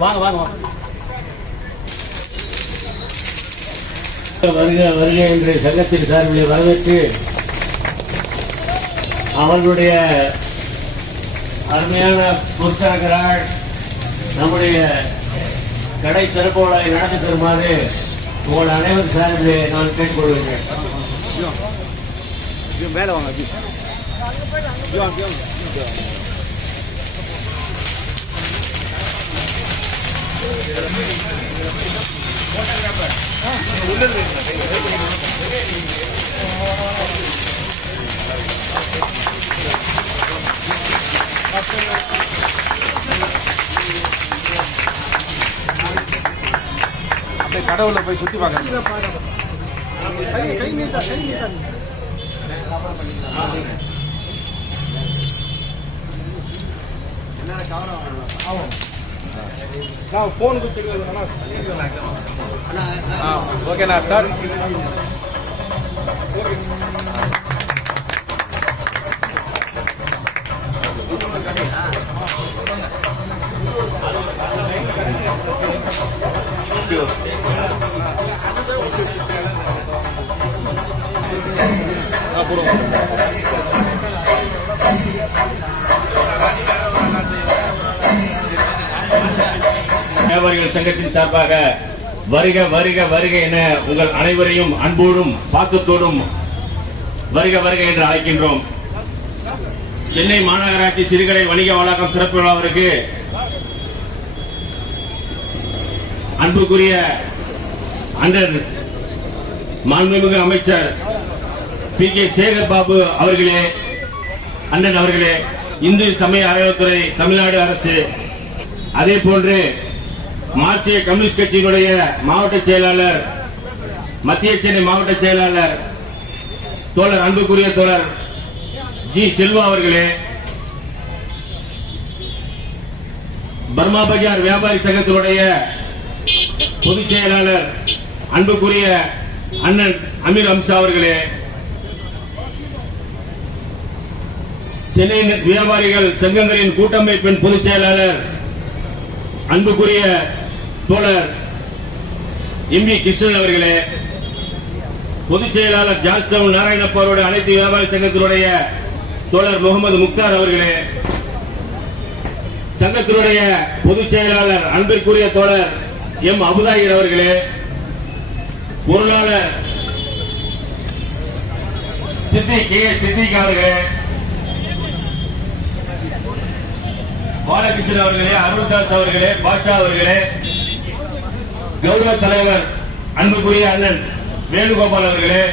வாங்க வாங்க வருக வருக என்று சங்கத்தின் சார்பில் வரவேற்று அவர்களுடைய அருமையான புத்தகங்களால் நம்முடைய கடை திறப்பு விழாவை நடத்தி தருமாறு உங்கள் அனைவரும் சார்பிலே நான் கேட்டுக்கொள்கிறேன். மேலே வாங்க. அப்படியே கடவுளை போய் சுற்றி பார்க்க ஃபோன் கொடுத்துருக்கா ஓகேண்ணா சார். வியாபாரிகள் சங்கத்தின் சார்பாக வருக வருக வருக என உங்கள் அனைவரையும் அன்போடும் பாசத்தோடும் வருக வருக என்று அழைக்கின்றோம். சென்னை மாநகராட்சி சிறுகடை வணிக வளாகம் திறப்பு விழாவிற்கு அன்புக்குரிய அண்டர் மாண்புமிகு அமைச்சர் PK சேகர் பாபு அவர்களே, அண்ணன் அவர்களே, இந்து சமய அறநிலையத்துறை தமிழ்நாடு அரசு, அதே போன்று மார்க்சிய கம்யூனிஸ்ட் கட்சியினுடைய மாவட்ட செயலாளர், மத்திய சென்னை மாவட்ட செயலாளர் தோழர் அன்புக்குரிய தோழர் ஜி செல்வா அவர்களே, பர்மா பஜார் வியாபாரி சங்கத்தினுடைய பொதுச் செயலாளர் அன்புக்குரிய அண்ணன் அமீர் அம்சா அவர்களே, சென்னை வியாபாரிகள் சங்கங்களின் கூட்டமைப்பின் பொதுச் செயலாளர் அன்புக்குரிய தோழர் MV கிருஷ்ணன் அவர்களே, பொதுச் செயலாளர் ஜாஸ்டவுன் நாராயணப்பாரோட அனைத்து வியாபாரி சங்கத்தினுடைய தோழர் முகமது முக்தார் அவர்களே, சங்கத்தினுடைய பொதுச் செயலாளர் அன்பிற்குரிய தோழர் M அபுதாயிர் அவர்களே, பொருளாளர் சித்திக் அவர்களே, பாலகிருஷ்ணன் அவர்களே, அருள்தாஸ் அவர்களே, பாஷா அவர்களே, கௌரவ தலைவர் அன்புக்குரிய அண்ணன் வேணுகோபால் அவர்களே,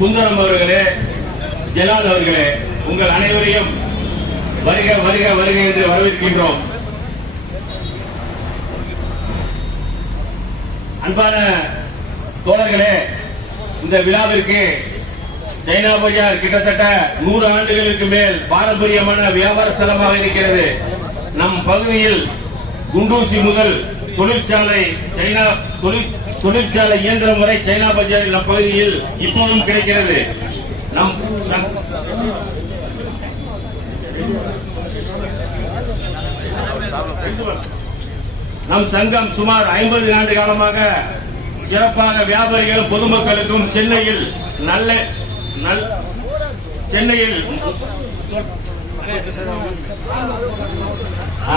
சுந்தரம் அவர்களே, ஜலால் அவர்களே, உங்கள் அனைவரையும் வருக வருக வருக என்று வரவேற்கின்றோம். அன்பான தோழர்களே, இந்த விழாவிற்கு சைனா பஜார் கிட்டத்தட்ட 100 ஆண்டுகளுக்கு மேல் பாரம்பரியமான வியாபார ஸ்தலமாக இருக்கிறது. நம் பகுதியில் குண்டூசி முதல் தொழிற்சாலை தொழிற்சாலை இயந்திரம் வரை சைனா பஜாரில் நம் பகுதியில் இப்போதும் கிடைக்கிறது. நம் சங்கம் சுமார் 50 ஆண்டு காலமாக சிறப்பாக வியாபாரிகளும் பொதுமக்களுக்கும் சென்னையில்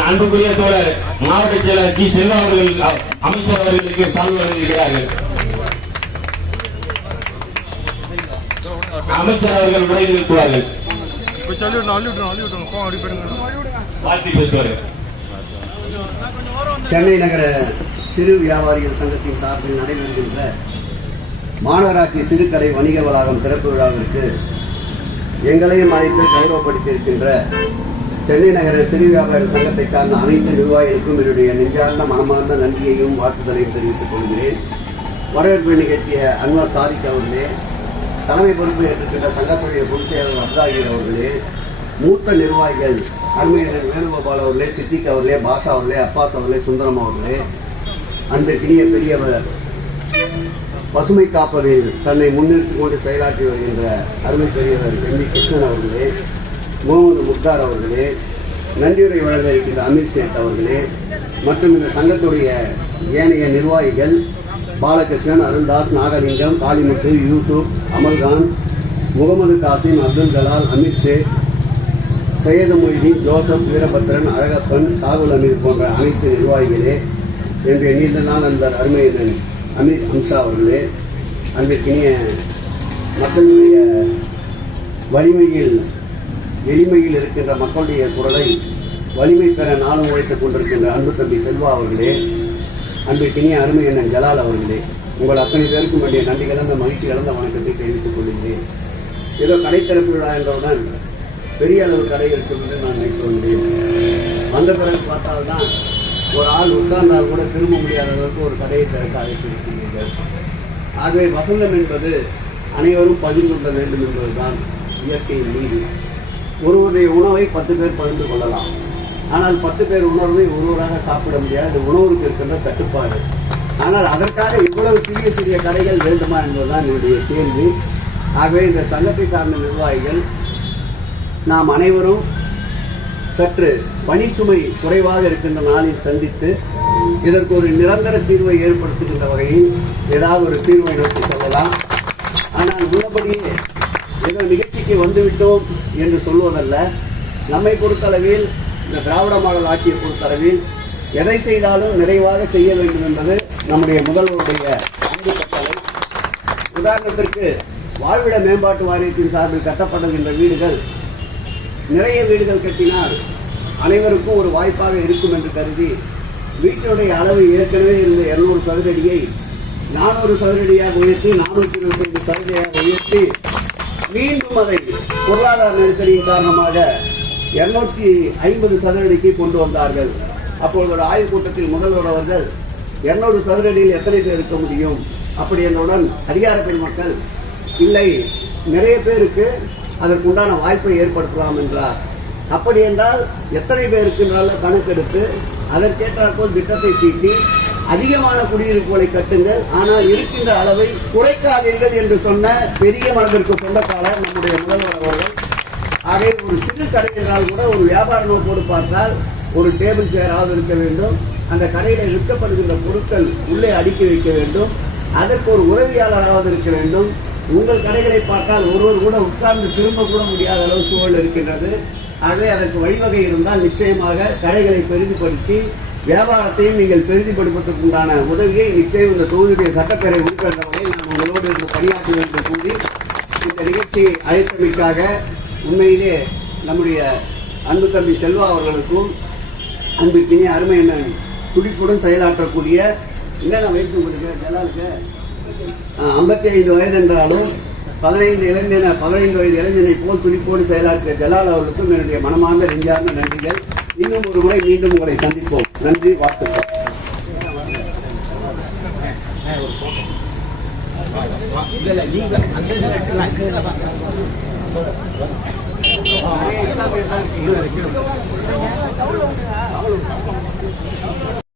அன்புக்குரிய தோழர் மாவட்ட செயலர் ஜி செல்வா அவர்கள் அமைச்சர் அவர்களுக்கு சால்வை வழங்குகிறார்கள். அமைச்சர் அவர்கள் உரை நிறுத்துவார்கள். சென்னை நகர சிறு வியாபாரிகள் சங்கத்தின் சார்பில் நடைபெறுகின்ற மாநகராட்சி சிறுகடை வணிக வளாகம் திறப்பு விழாவிற்கு எங்களையும் அழைத்து கௌரவப்படுத்தியிருக்கின்ற சென்னை நகர சிறு வியாபாரி சங்கத்தை சார்ந்த அனைத்து நிர்வாகிகளுக்கும் என்னுடைய நெஞ்சார்ந்த மனமார்ந்த நன்றியையும் வாழ்த்துதலையும் தெரிவித்துக் கொள்கிறேன். வரவேற்பு நிகழ்த்திய அன்வர் சாதிக் அவர்களே, தலைமை பொறுப்பு ஏற்றிருக்கின்ற சங்கத்துடைய பொதுச் செயலாளர் அப்தாகிர் அவர்களே, மூத்த நிர்வாகிகள் அருமையர் வேணுகோபால் அவர்களே, சித்திக் அவர்களே, பாஷா அவர்களே, அப்பாஸ் அவர்களே, சுந்தரம் அவர்களே, அன்பிற்கினிய பெரியவர் பசுமை காப்பதில் தன்னை முன்னிறுத்திக் கொண்டு செயலாற்றி வருகின்ற அருமை பெரியவர் MV கிருஷ்ணன் அவர்களே, முகமது முக்தார் அவர்களே, நன்றியுரை வழங்க இருக்கின்ற அமீர் சேட் அவர்களே மற்றும் இந்த சங்கத்துடைய ஏனைய நிர்வாகிகள் பாலகிருஷ்ணன், அருள்தாஸ், நாகலிங்கம், காளிமுத்து, யூசுப், அமல்கான், முகமது காசிம், அப்துல் கலால், அமீர் சேட், சையது மொய்தீன், ஜோசப், வீரபத்ரன், அழகப்பன், சாகுல் அமீர் போன்ற அனைத்து நிர்வாகிகளே, என்னுடைய நீண்ட நாள் நண்பர் அருமையன் அமீர் அம்சா அவர்களே, அன்பிற்கினிய மக்களுடைய வலிமையில் எளிமையில் இருக்கின்ற மக்களுடைய குரலை வலிமை பெற நாளும் உழைத்துக் கொண்டிருக்கின்ற அன்பு தம்பி செல்வா அவர்களே, அன்பிற்கினிய அருமையண்ணன் ஜலால் அவர்களே, உங்கள் அத்தனை பேருக்கும் வேண்டிய நன்றி கலந்த மகிழ்ச்சி கலந்த வணக்கத்தை தெரிவித்துக் கொள்கிறேன். ஏதோ கடை திறப்பு விழா என்றவுடன் பெரிய அளவு கடை இருக்கும் என்று நான் நினைக்க முடியும். வந்த பிறகு பார்த்தால்தான் ஒரு ஆள் உட்கார்ந்தால் கூட திரும்ப முடியாத அளவுக்கு ஒரு கடையை திறக்க அழைத்திருக்கிறீர்கள். ஆகவே வசந்தம் என்பது அனைவரும் பகிர்ந்து கொள்ள வேண்டும் என்பதுதான் இயற்கையின் நீதி. ஒருவருடைய உணவை 10 பேர் பகிர்ந்து கொள்ளலாம். ஆனால் 10 பேர் உணர்வை ஒருவராக சாப்பிட முடியாது. உணவுக்கு இருக்கின்ற கட்டுப்பாடு. ஆனால் அதற்காக இவ்வளவு சிறிய சிறிய கடைகள் வேண்டுமா என்பதுதான் என்னுடைய கேள்வி. ஆகவே இந்த சங்கத்தை சார்ந்த நிர்வாகிகள் நாம் அனைவரும் சற்று பணிச்சுமை குறைவாக இருக்கின்ற நாளில் சந்தித்து இதற்கு ஒரு நிரந்தர தீர்வை ஏற்படுத்துகின்ற வகையில் ஏதாவது ஒரு தீர்வை நோக்கி சொல்லலாம். ஆனால் உள்ளபடியே ஏதோ நிகழ்ச்சிக்கு வந்துவிட்டோம் என்று சொல்வதல்ல. நம்மை பொறுத்தளவில் இந்த திராவிட மாடல் ஆட்சியை பொறுத்தளவில் எதை செய்தாலும் நிறைவாக செய்ய வேண்டும் என்பது நம்முடைய முதல்வருடைய அன்பு கட்டளை. உதாரணத்திற்கு வாழ்விட மேம்பாட்டு வாரியத்தின் சார்பில் கட்டப்படுகின்ற வீடுகள், நிறைய வீடுகள் கட்டினால் அனைவருக்கும் ஒரு வாய்ப்பாக இருக்கும் என்று கருதி வீட்டினுடைய அளவு ஏற்கனவே இருந்த 200 சதுரடியை 400 சதுரடியாக உயர்த்தி 425 சதுரடியாக உயர்த்தி மீண்டும் அதை பொருளாதார நெருக்கடியின் காரணமாக 250 சதுரடிக்கு கொண்டு வந்தார்கள். அப்பொழுது ஒரு ஆய்வுக் கூட்டத்தில் முதல்வர் அவர்கள் 200 சதுரடியில் எத்தனை பேர் இருக்க முடியும் அப்படி என்றவுடன் அதிகார பெருமக்கள் இல்லை, நிறைய பேருக்கு அதற்குண்டான வாய்ப்பை ஏற்படுத்தலாம் என்றார். அப்படி என்றால் எத்தனை பேருக்கு என்றால் கணக்கெடுத்து அதற்கேற்றாற்போல் திட்டத்தை தீட்டி அதிகமான குடியிருப்புகளை கட்டுங்கள், ஆனால் இருக்கின்ற அளவை குறைக்காதீர்கள் என்று சொன்ன பெரிய மனதிற்கு சொந்தக்காரர் நம்முடைய முதல்வர் அவர்கள். ஆகவே ஒரு சிறு கடை என்றால் கூட ஒரு வியாபார நோக்கோடு பார்த்தால் ஒரு டேபிள் சேராவது இருக்க வேண்டும். அந்த கடையில் விற்கப்படுகின்ற பொருட்கள் உள்ளே அடுக்கி வைக்க வேண்டும். அதற்கு ஒரு உதவியாளராவது இருக்க வேண்டும். உங்கள் கடைகளை பார்த்தால் ஒருவர் கூட உட்கார்ந்து திரும்ப கூட முடியாத அளவு சூழல் இருக்கின்றது. ஆகவே அதற்கு வழிவகை இருந்தால் நிச்சயமாக கடைகளை பெரிதுபடுத்தி வியாபாரத்தையும் நீங்கள் பெரிதுபடுத்துவதற்குண்டான உதவியை நிச்சயம் இந்த தொகுதியுடைய சட்டப்பேரவை உறுப்பினர் வரை நான் உங்களோடு இருந்து பணியாற்ற வேண்டும் கூறி இந்த நிகழ்ச்சியை அழைத்தமைக்காக உண்மையிலே நம்முடைய அன்பு தம்பி செல்வா அவர்களுக்கும் அன்பிற்கினிய அருமையண்ணன் துடிப்புடன் செயலாற்றக்கூடிய என்னென்ன வயசு உங்களுக்கு ஜலாலுக்கு 55 வயது என்றாலும் 15 வயது இளைஞனை போல் துடிப்போடு செயலாற்றிய ஜலால் அவர்களுக்கும் என்னுடைய மனமார்ந்த நெஞ்சார்ந்த நன்றிகள். இன்னும் ஒரு முறை மீண்டும் உங்களை சந்திப்போம். நன்றி, வாழ்த்துக்கள்.